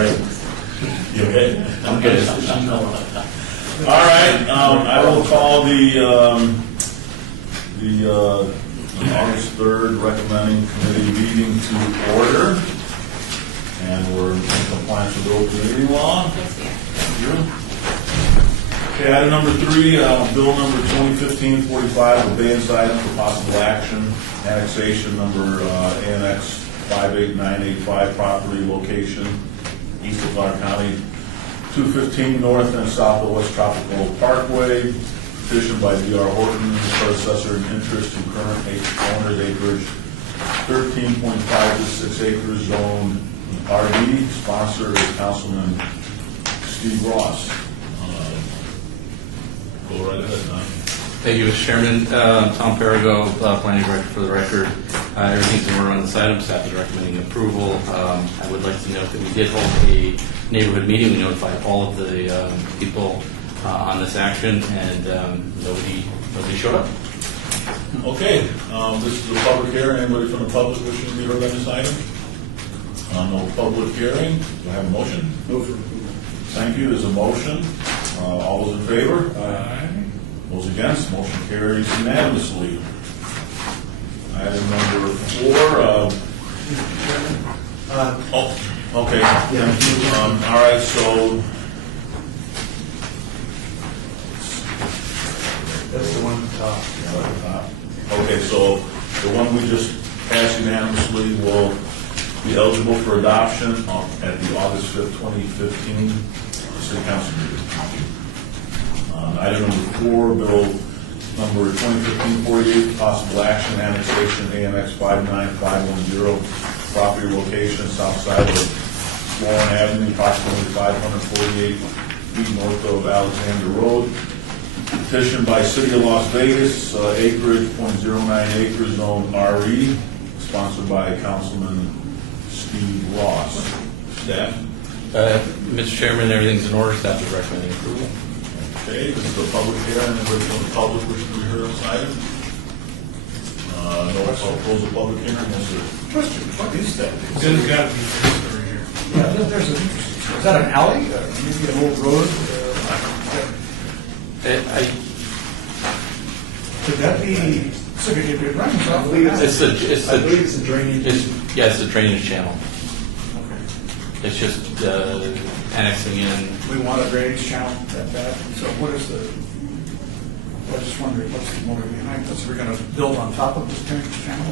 right. You okay? I'm good. All right, I will call the August 3rd recommending committee meeting to order. And we're in compliance with the open meeting law. Thank you. Okay, item number 3, bill number 2015-45, abeyance item for possible action, annexation number ANX 58985, property location, east of Clark County, 215 north and south of West Tropical Parkway, petitioned by D.R. Horton, predecessor in interest to current owner's acreage, 13.5 to 6 acres, zone RD, sponsor is Councilman Steve Ross. Go right ahead, Tom. Thank you, Mr. Chairman. Tom Perigo, Planning Director for the record. Everything's in order on this item. Staff is recommending approval. I would like to note that we did hold a neighborhood meeting. We notified all of the people on this action, and nobody showed up. Okay, this is a public hearing. Anybody from the public wishing to be heard on this item? No public hearing. Do I have a motion? Move for approval. Thank you. There's a motion. All those in favor? Aye. Those against? Motion carries unanimously. Item number 4. Okay. Thank you. All right. So That's the one at the top. okay. So the one we just passed unanimously will be eligible for adoption at the August 5th, 2015 City Council meeting. Item number 4, bill number 2015-48, possible action, annexation, AMX 59510, property location south side of Warren Avenue, approximately 548 feet north of Alexander Road. Petition by City of Las Vegas, acreage 0.09 acres, zone RE, sponsored by Councilman Steve Ross. Staff? Mr. Chairman, everything's in order. Staff is recommending approval. Okay, this is a public hearing. Anybody from the public wishing to be heard on this item? No, I'll close the public hearing. Yes, sir. Question, what is that? There's got to be a history here. Yeah, there's a, is that an alley? Maybe an old road? Could that be, so it runs off the alley? I believe it's a drainage. It's a drainage channel. Okay. It's just annexing in. We want a drainage channel that bad, so what is the, I was just wondering, what's the motive behind this? We're gonna build on top of this drainage channel?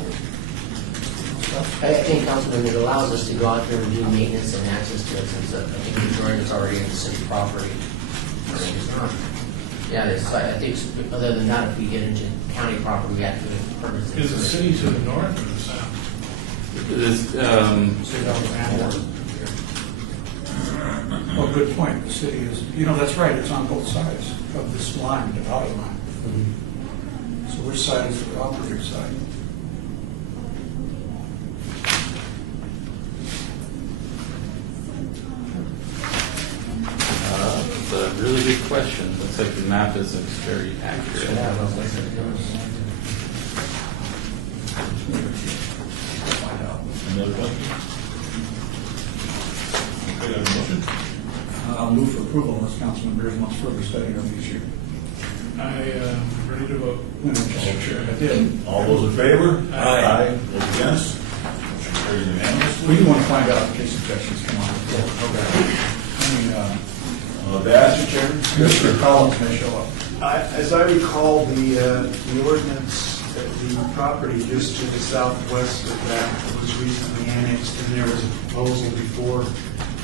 I think, Councilman, it allows us to go out there and do maintenance and access to it, since I think the majority is already in the city property. Yeah, I think, other than that, if we get into county property, we have to do permits. Is the city to the north or the south? Say that was Ann. Well, good point. The city is, that's right, it's on both sides of this line, the dotted line. So which side is the operator side? It's a really good question. Looks like the map isn't very accurate. Any other questions? Okay, have a motion? I'll move for approval unless Councilman bears much further study on the issue. I am ready to vote. Mr. Chair, I did. All those in favor? Aye. Those against? Motion carries unanimously. We do want to find out in case objections come on the floor. Okay. Mr. Chairman? Mr. Collins may show up. As I recall, the ordinance, the property just to the southwest of that was recently annexed, and there was a proposal before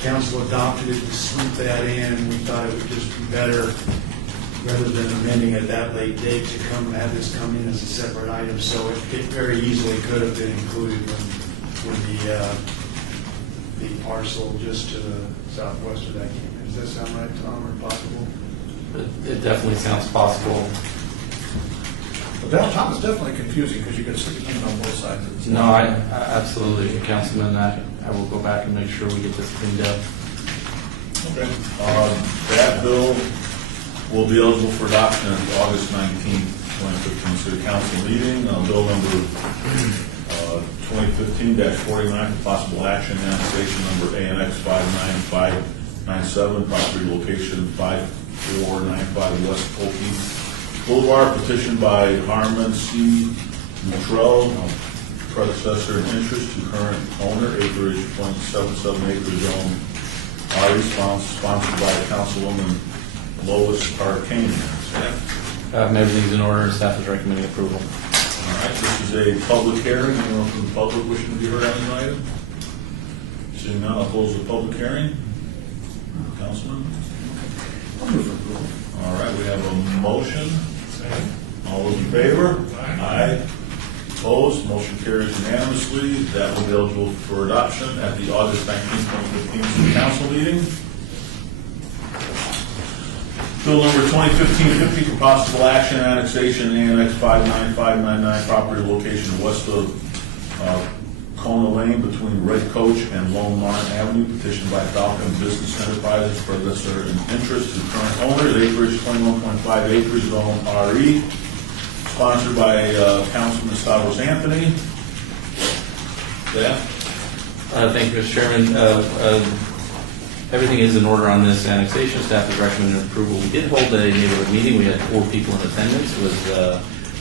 council adopted it to swoop that in. We thought it would just be better, rather than amending at that late date, to have this come in as a separate item. So it very easily could have been included with the parcel just to the southwest of that. Does that sound right, Tom, or possible? It definitely sounds possible. But that top is definitely confusing because you got city names on both sides of the No, I absolutely, Councilman. I will go back and make sure we get this cleaned up. Okay. That bill will be eligible for adoption at the August 19th, 2015 City Council meeting. Bill number 2015-49 for possible action, annexation number ANX 59597, property location 5495 West Okie Boulevard, petitioned by Harmon C. Mutrell, predecessor in interest to current owner, acreage .77 acre zone, RE, sponsored by Councilwoman Lois Arcane. Everything's in order, and staff is recommending approval. All right, this is a public hearing. Anyone from the public wishing to be heard on this item? Seeing none, I'll close the public hearing. Councilman? I'll move for approval. All right, we have a motion. Second. All those in favor? Aye. Opposed? Motion carries unanimously. That will be eligible for adoption at the August 19, 2015 City Council meeting. Bill number 2015-50 for possible action, annexation, ANX 59599, property location west of Kona Lane between Red Coach and Lone Martin Avenue, petitioned by Falcon Business Enterprises, predecessor in interest to current owners, acreage 21.5 acres, zone RE, sponsored by Councilman Stavros Anthony. Staff? Thank you, Mr. Chairman. Everything is in order on this annexation. Staff is recommending approval. We did hold a neighborhood meeting. We had 4 people in attendance. It was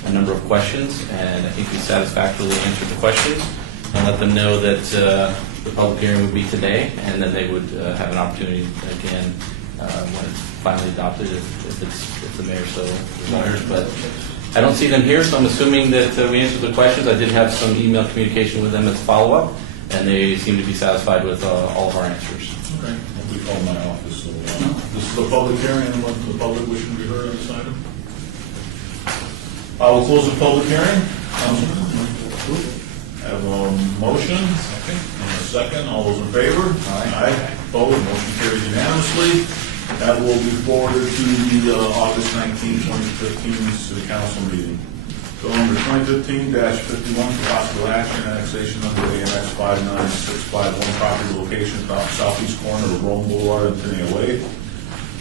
a number of questions, and I think we satisfactorily answered the questions and let them know that the public hearing would be today, and then they would have an opportunity again when it's finally adopted, if the mayor so desires. But I don't see them here, so I'm assuming that we answered the questions. I did have some email communication with them as follow-up, and they seem to be satisfied with all of our answers. Okay. We called my office, so this is a public hearing. Anyone from the public wishing to be heard on this item? I will close the public hearing. Councilman? Have a motion. Second. And a second. All those in favor? Aye. Opposed? Motion carries unanimously. That will be forwarded to the August 19, 2015 City Council meeting. Bill number 2015-51 for possible action, annexation under ANX 59651, property location southeast corner of Rome Boulevard and Tenaya Way.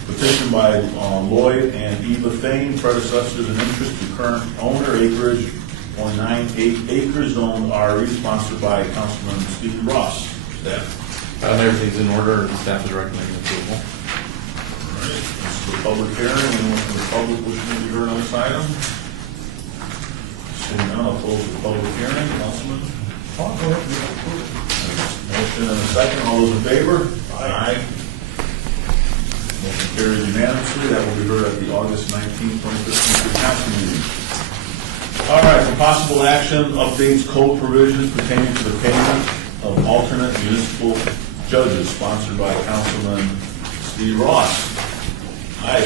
Petitioned by Lloyd and Eva Thane, predecessors in interest to current owner, acreage 0.98 acres, zone RE, sponsored by Councilman Stephen Ross. Staff. Everything's in order, and staff is recommending approval. All right, this is the public hearing. Anyone from the public wishing to be heard on this item? Seeing none, I'll close the public hearing. Councilman? I'll go ahead and move for approval. Motion and a second. All those in favor? Aye. Motion carries unanimously. That will be heard at the August 19, 2015 City Council meeting. All right, for possible action, updates code provisions pertaining to the payment of alternate municipal judges, sponsored by Councilman Steve Ross. Aye.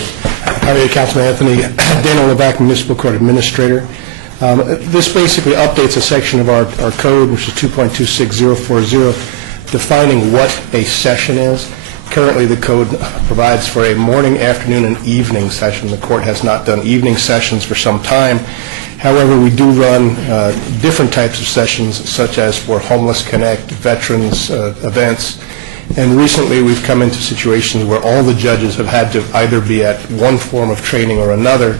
How are you, Councilman Anthony? Daniel Levac, Municipal Court Administrator. This basically updates a section of our code, which is 2.26040, defining what a session is. Currently, the code provides for a morning, afternoon, and evening session. The court has not done evening sessions for some time. However, we do run different types of sessions, such as for Homeless Connect, veterans events, and recently we've come into situations where all the judges have had to either be at one form of training or another,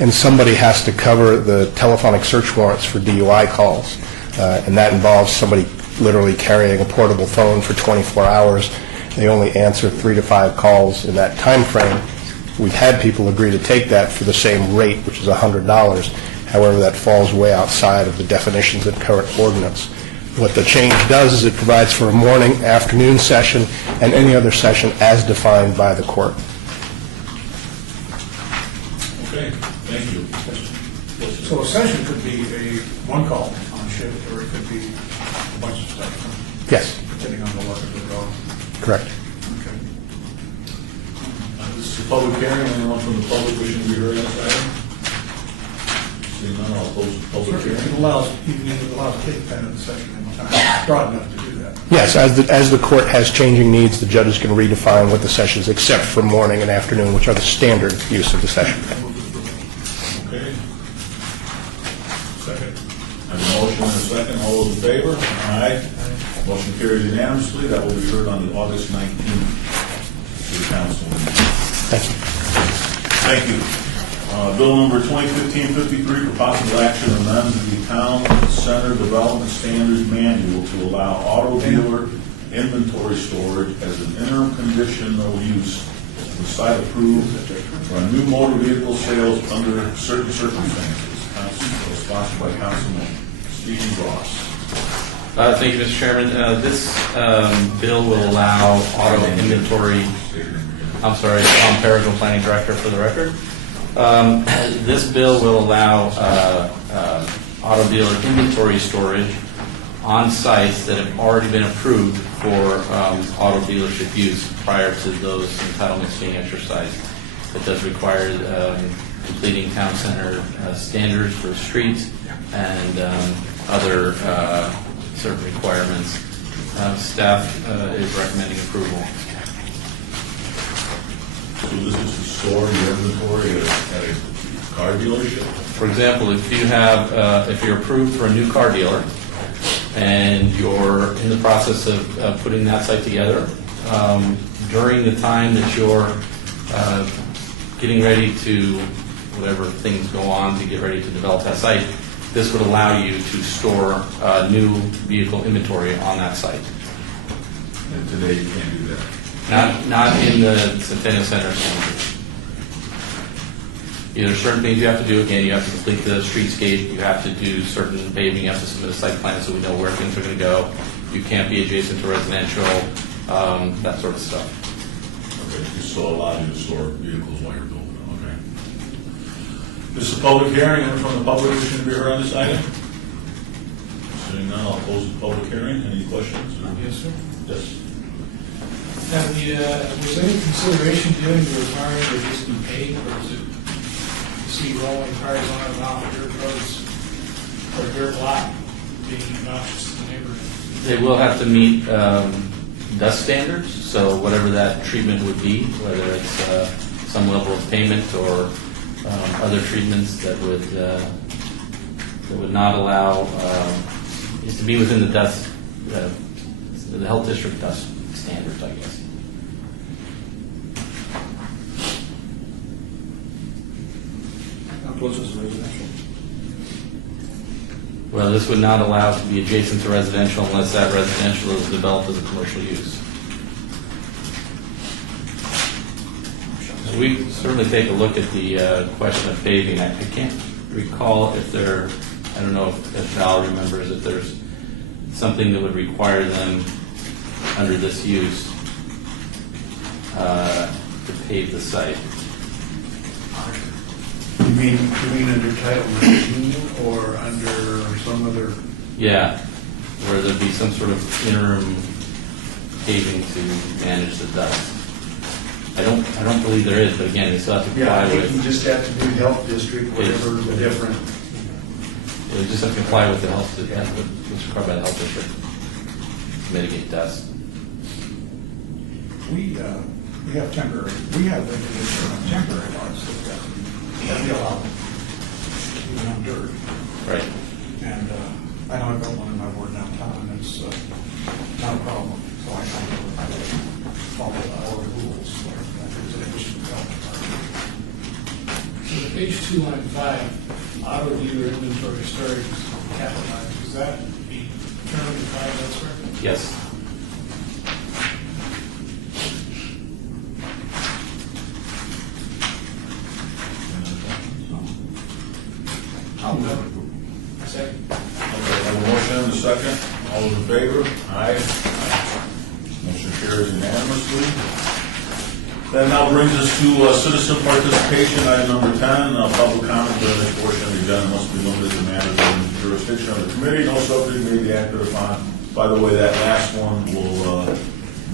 and somebody has to cover the telephonic search warrants for DUI calls, and that involves somebody literally carrying a portable phone for 24 hours. They only answer 3 to 5 calls in that time frame. We've had people agree to take that for the same rate, which is $100. However, that falls way outside of the definitions of current ordinance. What the change does is it provides for a morning, afternoon session, and any other session as defined by the court. Okay, thank you. So a session could be one call on shift, or it could be a bunch of stuff, Yes, depending on the luck of the draw. correct. Okay. This is a public hearing. Anyone from the public wishing to be heard on this item? Seeing none, I'll close the public It hearing. allows, you can allow the take time of the session in time, broad enough to do that. Yes, as the court has changing needs, the judges can redefine what the sessions, except for morning and afternoon, which are the standard use of the session. Okay. Second. I have a motion and a second. All those in favor? Aye. Motion carries unanimously. That will be heard on the August 19th City Council meeting. Thank you. Thank you. Bill number 2015-53 for possible action amend the Town Center Development Standards Manual to allow auto dealer inventory storage as an interim conditional use with site approved for new motor vehicle sales under certain circumstances. Sponsored by Councilman Stephen Ross. Thank you, Mr. Chairman. This bill will allow auto inventory. I'm sorry, Tom Perigo, Planning Director, for the record. This bill will allow auto dealer inventory storage on sites that have already been approved for auto dealership use prior to those entitlements being exercised. It does require completing town center standards for streets and other certain requirements. Staff is recommending approval. So this is to store your inventory at a car dealership? For example, if you're approved for a new car dealer and you're in the process of putting that site together, during the time that you're getting ready to, whatever things go on to get ready to develop that site, this would allow you to store new vehicle inventory on that site. And today you can't do that. Not in the Centennial Center standards. There are certain things you have to do. Again, you have to complete the streetscape. You have to do certain paving. You have to submit a site plan so we know where things are going to go. You can't be adjacent to residential, that sort of stuff. Okay, you still allow you to store vehicles while you're building them, okay. This is a public hearing, and from the public wishing to be heard on this item? Seeing none, I'll close the public hearing. Any questions? Yes, sir. Yes. Now, was any consideration given to requiring that this be paved, or is it, you see rolling cars on and off dirt roads, or dirt lot being obnoxious to the neighborhood? They will have to meet dust standards, so whatever that treatment would be, whether it's some level of payment or other treatments that would not allow, is to be within the dust, the health district dust standards, I guess. How close is residential? Well, this would not allow it to be adjacent to residential unless that residential is developed as a commercial use. So we certainly take a look at the question of paving. I can't recall if there, I don't know if Val remembers, if there's something that would require them under this use to pave the site. You mean under Title 19 or under some other? Yeah, where there'd be some sort of interim paving to manage the dust. I don't believe there is, but again, they still have to Yeah, I comply think you with. just have to do health district, whatever the different. They just have to comply with the health, what's required by the health district to mitigate dust. We have temporary, we have regulation on temporary lots that we allow, even on dirt. Right. And I know I built one in my ward downtown, and it's not a problem, so I follow all the rules. There's an additional development. So the page 2, line 5, auto dealer inventory storage is capitalized. Does that be currently defined elsewhere? Yes. I'll never. Second. Okay, I have a motion and a second. All those in favor? Aye. Motion carries unanimously. That now brings us to citizen participation, item number 10. Public comment during this portion of the agenda must be limited to matters in the jurisdiction of the committee. No subject may be acted upon. By the way, that last one will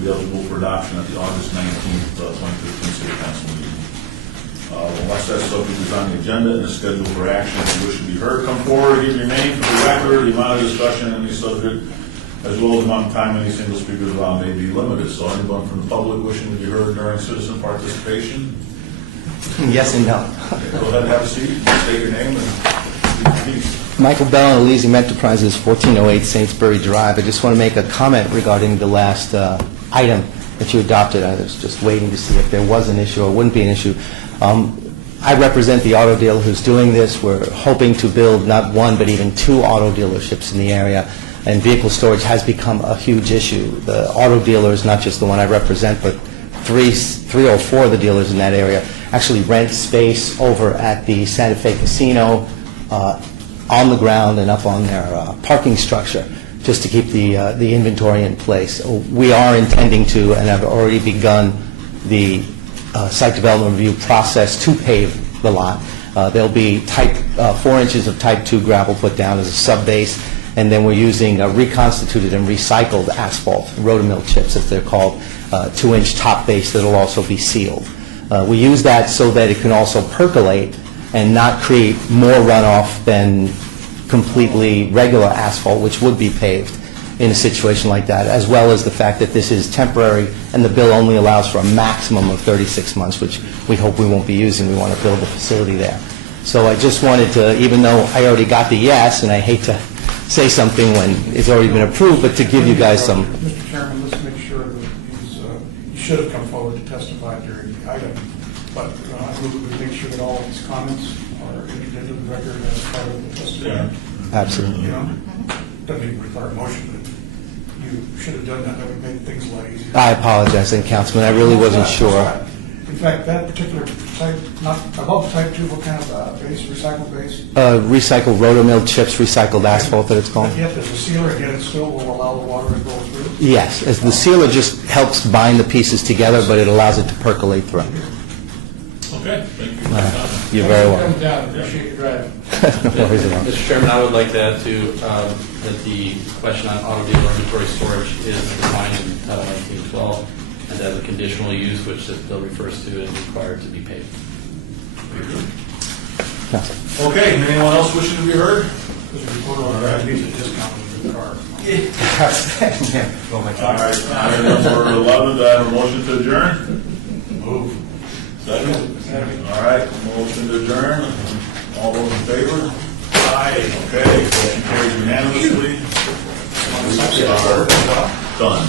be eligible for adoption at the August 19th, 2015 City Council meeting. Unless that subject is on the agenda and is scheduled for action, if you wish to be heard, come forward, give your name for the record, the amount of discussion on any subject, as well as the amount of time any single speaker is allowed may be limited. So anyone from the public wishing to be heard during citizen participation, Yes and no. go ahead and have a seat, state your name and speak your piece. Michael Bell and Elysium Enterprises, 1408 Saintsbury Drive. I just want to make a comment regarding the last item that you adopted. I was just waiting to see if there was an issue or wouldn't be an issue. I represent the auto dealer who's doing this. We're hoping to build not one, but even two auto dealerships in the area, and vehicle storage has become a huge issue. The auto dealers, not just the one I represent, but three or four of the dealers in that area actually rent space over at the Santa Fe Casino on the ground and up on their parking structure just to keep the inventory in place. We are intending to, and have already begun, the site development review process to pave the lot. There'll be 4 inches of type 2 gravel put down as a sub-base, and then we're using reconstituted and recycled asphalt, rotomill chips as they're called, 2-inch top base that'll also be sealed. We use that so that it can also percolate and not create more runoff than completely regular asphalt, which would be paved in a situation like that, as well as the fact that this is temporary and the bill only allows for a maximum of 36 months, which we hope we won't be using. We want to build a facility there. So I just wanted to, even though I already got the yes, and I hate to say something when it's already been approved, but to give you guys some... Mr. Chairman, let's make sure that he should have come forward to testify during the item, but I would make sure that all of his comments are entered into the record as part of the testimony. Absolutely. You know, doesn't even require a motion, but you should have done that. That would make things a lot easier. I apologize, then, Councilman. I really wasn't sure. In fact, that particular type, not above type 2, what kind of base, recycled base? Recycled rotomill chips, recycled asphalt that it's called. But yet there's a sealer, yet it still will allow the water to go through? Yes, as the sealer just helps bind the pieces together, but it allows it to percolate through. Okay, thank you for your comment. You're very Thanks for coming welcome. down, appreciate your drive. No worries at all. Mr. Chairman, I would like to add to, that the question on auto dealer inventory storage is defined in Title 1912, and as a conditional use, which this bill refers to, is required to be paid. Okay, anyone else wishing to be heard? Because we put on that, needs a discount on the car. All right, item number 11, do I have a motion to adjourn? Move. Second? All right, motion to adjourn. All those in favor? Aye. Okay, motion carries unanimously. We are done.